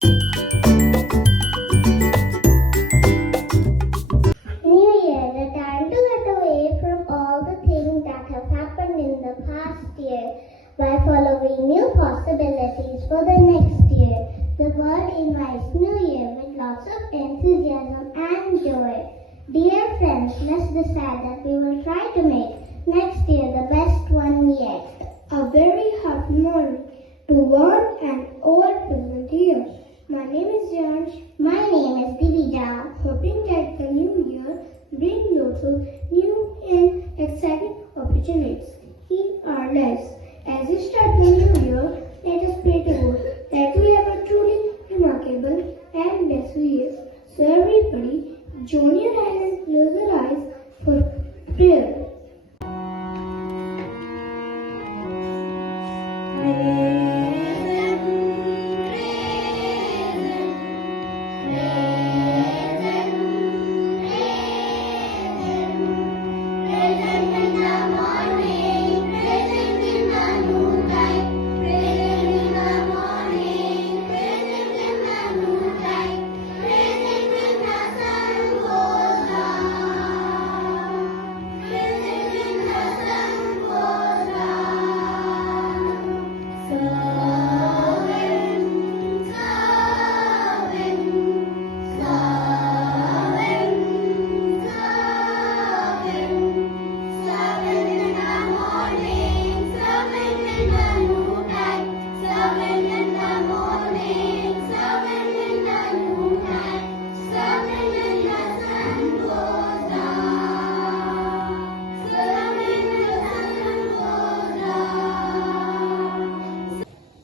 New Year, the time to get away from all the things that have happened in the past year by following new possibilities for the next year. The world invites New Year with lots of enthusiasm and joy. Dear friends, let's decide that we will try to make next year the best one yet. A very happy morning to one and all present here. My name is Jansh. My name is Divija. Hoping that the new year brings lots of new and exciting opportunities in our lives. As we start the new year, let us pray to God that we have a truly remarkable and blessed year. So everybody, join your hands and close your eyes for prayer.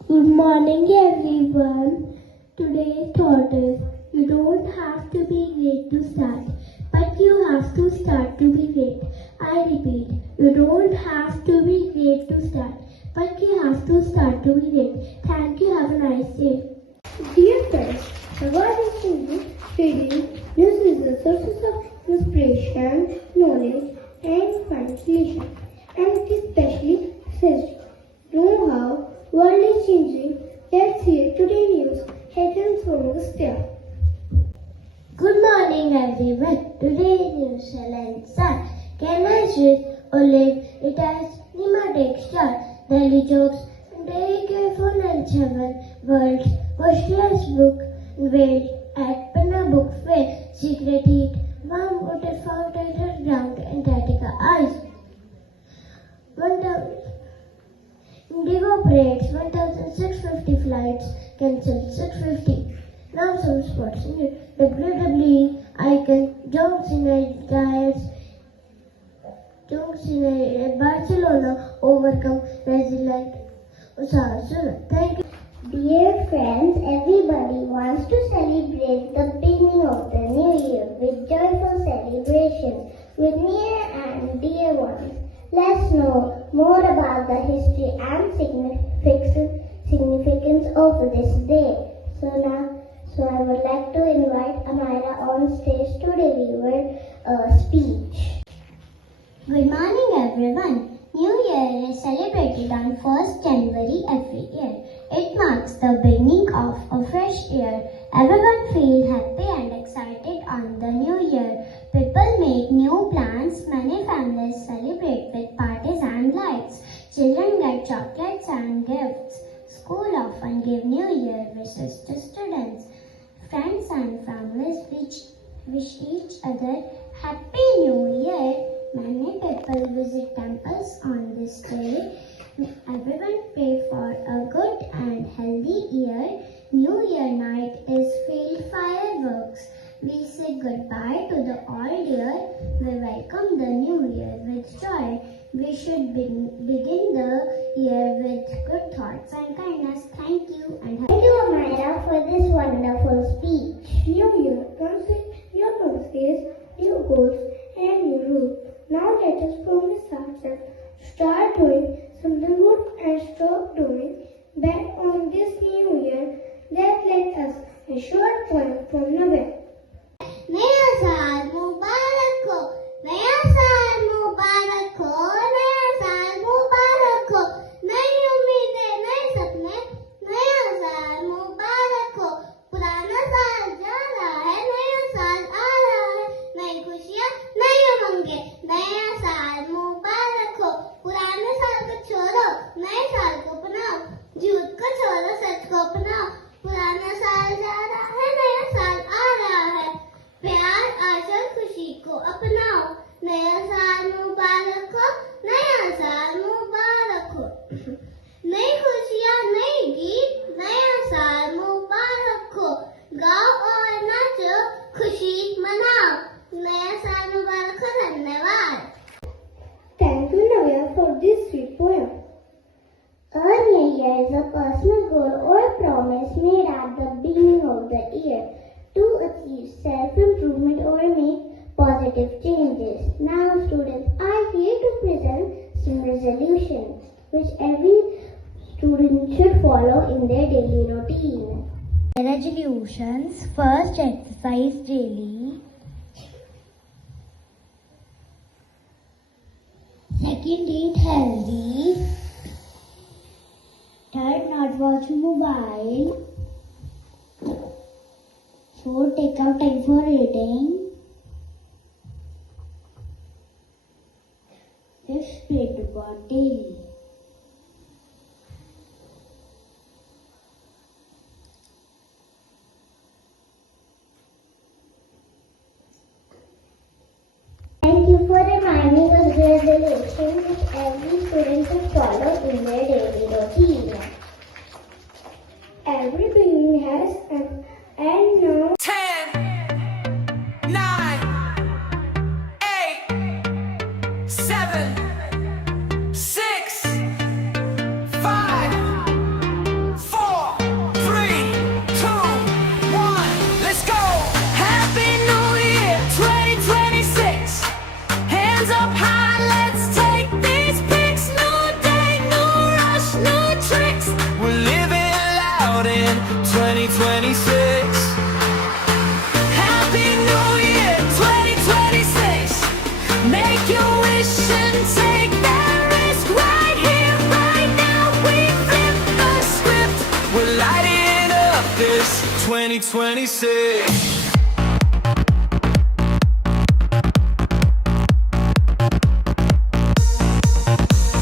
Good morning everyone. Today's thought is you don't have to be great to start, but you have to start to be great. I repeat, you don't have to be great to start, but you have to start to be great. Thank you. Have a nice day. Dear friends, the world is changing. Reading news is a source of inspiration, knowledge, and consolation, and it is especially essential. Know how world is changing. Let's hear today news headlines from Australia. Good morning everyone. Today news headlines are Kenya Street, Olive, Retires, Nima takes shot, Daily jokes, Day for 97, World's Costliest book, unveiled at Penna Book Fair, Secret Heat, Warm water found underground Antarctica ice. 1,000 Indigo operates 1,650 flights, cancelled 650. Now some sports news. WWE icon John Cena at Barcelona overcome resilient Osasuna. Thank you. Dear friends, everybody wants to celebrate the beginning of the new year with joyful celebrations with near and dear ones. Let's know more about the history and significance of this day. So I would like to invite Amira on stage to deliver a speech. Good morning everyone. New Year is celebrated on 1st January every year. It marks the beginning of a fresh year. Everyone feels happy and excited on the new year. People make new plans. Many families celebrate with parties and lights. Children get chocolates and gifts. School often give New Year wishes to students. Friends and families wish each other Happy New Year. Many people visit temples on this day. Everyone pray for a good and healthy year. New Year night is filled fireworks. We say goodbye to the old year. We welcome the new year with joy. We should begin the year with good thoughts and kindness. Thank you and thank you, Amira, for this wonderful speech. New year comes with new promises, new goals, and new rules. Now let us promise ourselves start doing something good and stop doing bad on this new year. Let us a short poem from Naveen. नया साल मुबारक हो, नया साल मुबारक हो, नया साल मुबारक हो, नई उम्मीदें नए सपने, नया साल मुबारक हो, resolutions. First, exercise daily. Second, eat healthy. Third, not watch mobile. Fourth, take out time for reading. Fifth, play the ball daily. Thank you for reminding us the resolution which every student should follow in their daily routine. Every beginning has an end now. 10, 9, 8, 7, 6, 5, 4, 3, 2, 1. Let's go. Happy New Year 2026. Hands up high, let's take these pics. New day, new rush, new tricks. We're living loud in 2026. Happy New Year 2026. Make your wish and take that risk. Right here, right now, we flip the script. We're lighting up this 2026.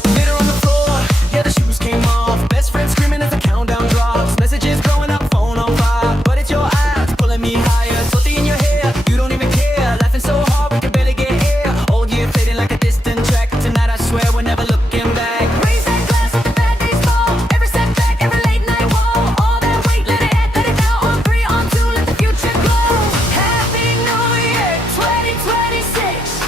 Glitter on the floor, yeah, the shoes came off. Best friend screaming as the countdown drops. Messages blowing up, phone on fire. But it's your eyes pulling me higher. Salty in your hair, you don't even care. Laughing so hard we can barely get air. Old year fading like a distant track. Tonight I swear we're never looking back. Raise that glass, let the bad days fall. Every setback, every late night wall. All that weight, let it down. On 3, on 2, let the future glow. Happy New Year 2026.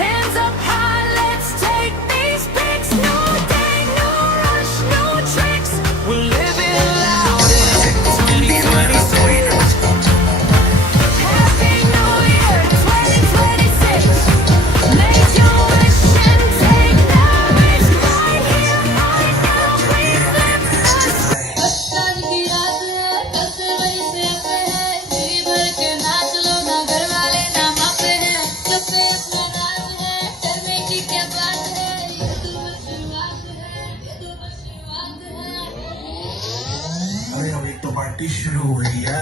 Hands up high, let's take these pics. New day, new rush, new tricks. We're living loud in 2026. Happy New Year 2026. Make your wish and take that risk. Right here, right now, we flip the script. बचपन की रात है, 10 बजे से पे है, जी भर के नाच लो ना, घर वाले ना मापे हैं, जब पे अपना राज है, डरने की क्या बात है, ये तो बस शुरुआत है, ये तो बस शुरुआत है। अरे अभी तो पार्टी शुरू हुई है।